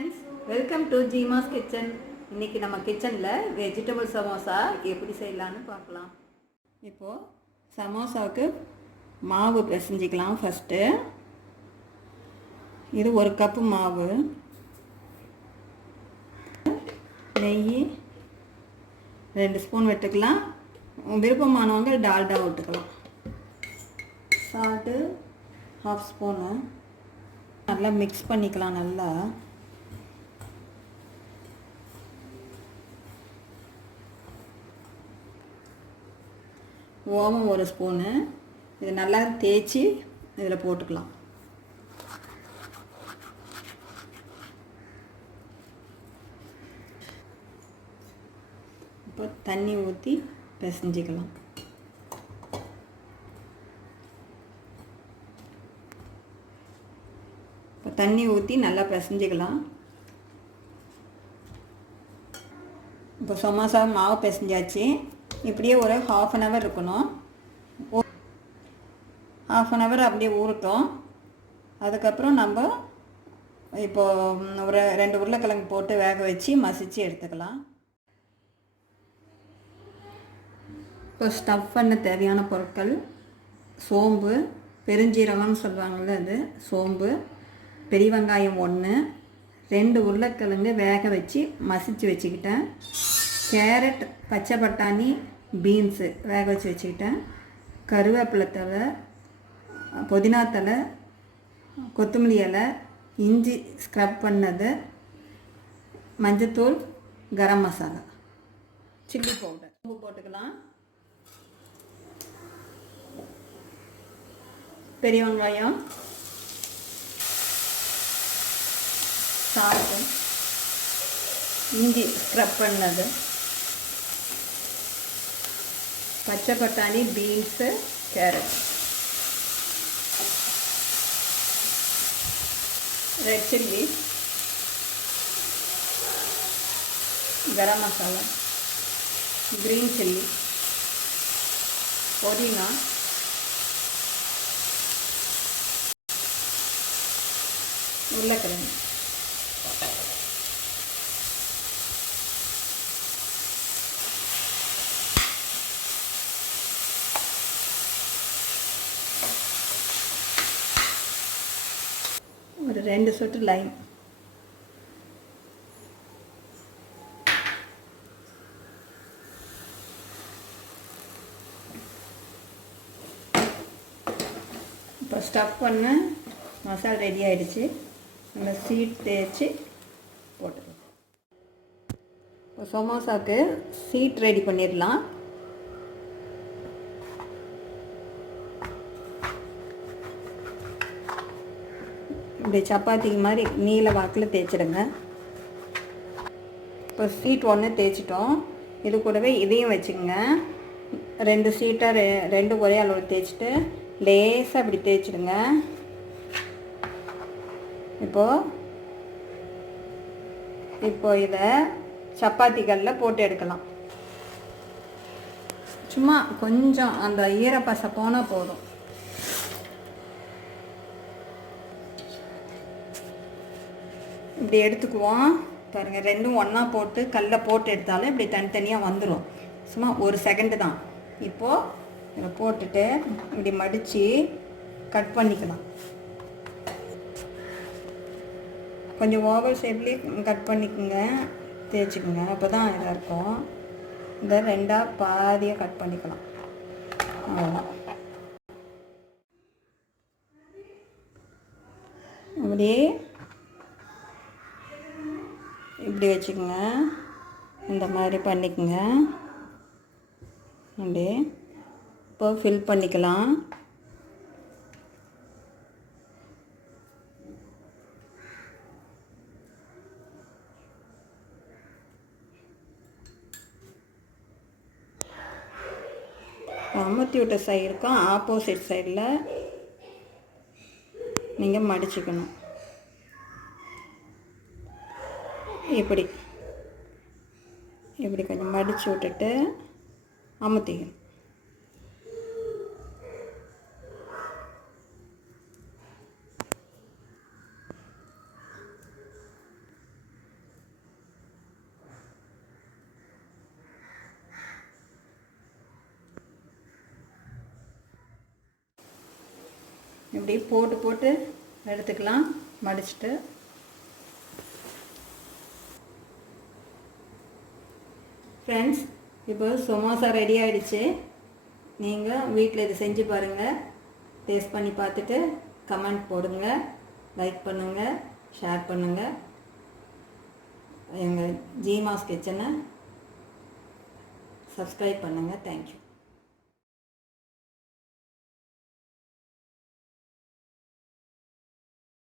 Friends welcome to Jeemas kitchen இன்னைக்கு நம்ம கிச்சனில் வெஜிடபிள் சமோசா எப்படி செய்யலான்னு பார்க்கலாம். இப்போது சமோசாவுக்கு மாவு பிசைஞ்சிக்கலாம் ஃபஸ்ட்டு இது ஒரு கப்பு மாவு. நெய் ரெண்டு ஸ்பூன் விட்டுக்கலாம். விருப்பமானவங்க டால்டா விட்டுக்கலாம். சால்ட்டு ஹாஃப் ஸ்பூனு நல்லா மிக்ஸ் பண்ணிக்கலாம் நல்லா. ஓமம் ஒரு ஸ்பூனு. இது நல்லா தேய்ச்சி இதில் போட்டுக்கலாம். இப்போ தண்ணி ஊற்றி பிசைஞ்சிக்கலாம். இப்போ தண்ணி ஊற்றி நல்லா பிசைஞ்சிக்கலாம். இப்போ சமோசா மாவு பிசைஞ்சாச்சு. இப்படியே ஒரு ஹாஃப் அன் ஹவர் இருக்கணும். ஹாஃப் அன் ஹவர் அப்படியே ஊறட்டும். அதுக்கப்புறம் நம்ம இப்போ ஒரு ரெண்டு உருளைக்கிழங்கு போட்டு வேக வச்சு மசிச்சு எடுத்துக்கலாம். இப்போ ஸ்டஃப் பண்ண தேவையான பொருட்கள் சோம்பு பெருஞ்சீரகம்னு சொல்லுவாங்கள்ல அது சோம்பு பெரிய வெங்காயம் ஒன்று ரெண்டு உருளைக்கிழங்கு வேக வச்சு மசித்து வச்சுக்கிட்டேன். கேரட் பச்சை பட்டாணி பீன்ஸு வேக வச்சு வச்சுக்கிட்டேன். கருவேப்பிலை தழை புதினா தழை கொத்தமல்லி இலை இஞ்சி ஸ்க்ரப் பண்ணது மஞ்சத்தூள் கரம் மசாலா. சில்லி பவுடர் உப்பு போட்டுக்கலாம். பெரிய வெங்காயம். சால்ட்டு. இஞ்சி ஸ்க்ரப் பண்ணது. பச்சை பட்டாணி beans carrot red chilli garam masala green chilli புதினா உருளைக்கிழங்கு ஒரு ரெண்டு சொட்டு லைம் இப்போ ஸ்டஃப் பண்ண மசாலா ரெடி ஆகிடுச்சு நம்ம சீட் தேய்ச்சி போட்டுருவோம் இப்போ சமோசாவுக்கு சீட் ரெடி பண்ணிடலாம். இப்படி சப்பாத்திக்கு மாதிரி நீல வாக்கில் தேய்ச்சிடுங்க. இப்போ சீட் ஒன்று தேய்ச்சிட்டோம். இது கூடவே இதையும் வச்சுக்கோங்க. ரெண்டு சீட்டை ரெ ரெண்டு ஒரே அளவு தேய்ச்சிட்டு லேசாக இப்படி தேய்ச்சிடுங்க. இப்போது இப்போ இதை சப்பாத்திகளில் போட்டு எடுக்கலாம். சும்மா கொஞ்சம் அந்த ஈரப்பசை போனால் போதும். இப்படி எடுத்துக்குவோம். பாருங்கள் ரெண்டும் ஒன்றா போட்டு கல்லை போட்டு எடுத்தாலும் இப்படி தனித்தனியாக வந்துடும் சும்மா ஒரு செகண்டு தான். இப்போது இதை போட்டுட்டு இப்படி மடித்து கட் பண்ணிக்கலாம். கொஞ்சம் ஓவல் ஷேப்லேயே கட் பண்ணிக்கோங்க. தேய்ச்சிக்கோங்க. அப்போ தான் இதாக இருக்கும். இந்த ரெண்டாக பாதியாக கட் பண்ணிக்கலாம். அவ்வளோதான் அப்படியே இப்படி வச்சுக்கோங்க. இந்த மாதிரி பண்ணிக்கோங்க. அப்படியே இப்போ ஃபில் பண்ணிக்கலாம். அமுத்தி விட்ட சைடுக்கும் ஆப்போசிட் சைடில் நீங்கள் மடிச்சுக்கணும். இப்படி. இப்படி கொஞ்சம் மடித்து விட்டுட்டு அமுத்திக்கணும். இப்படி போட்டு போட்டு எடுத்துக்கலாம். மடிச்சுட்டு ஃப்ரெண்ட்ஸ் இப்போ சமோசா ரெடி ஆகிடுச்சு நீங்கள் வீட்டில் இது செஞ்சு பாருங்கள் டேஸ்ட் பண்ணி பார்த்துட்டு கமெண்ட் போடுங்க. லைக் பண்ணுங்கள் ஷேர் பண்ணுங்கள் எங்கள் ஜிமாஸ் கிச்சனை சப்ஸ்கிரைப் பண்ணுங்கள் தேங்க்யூ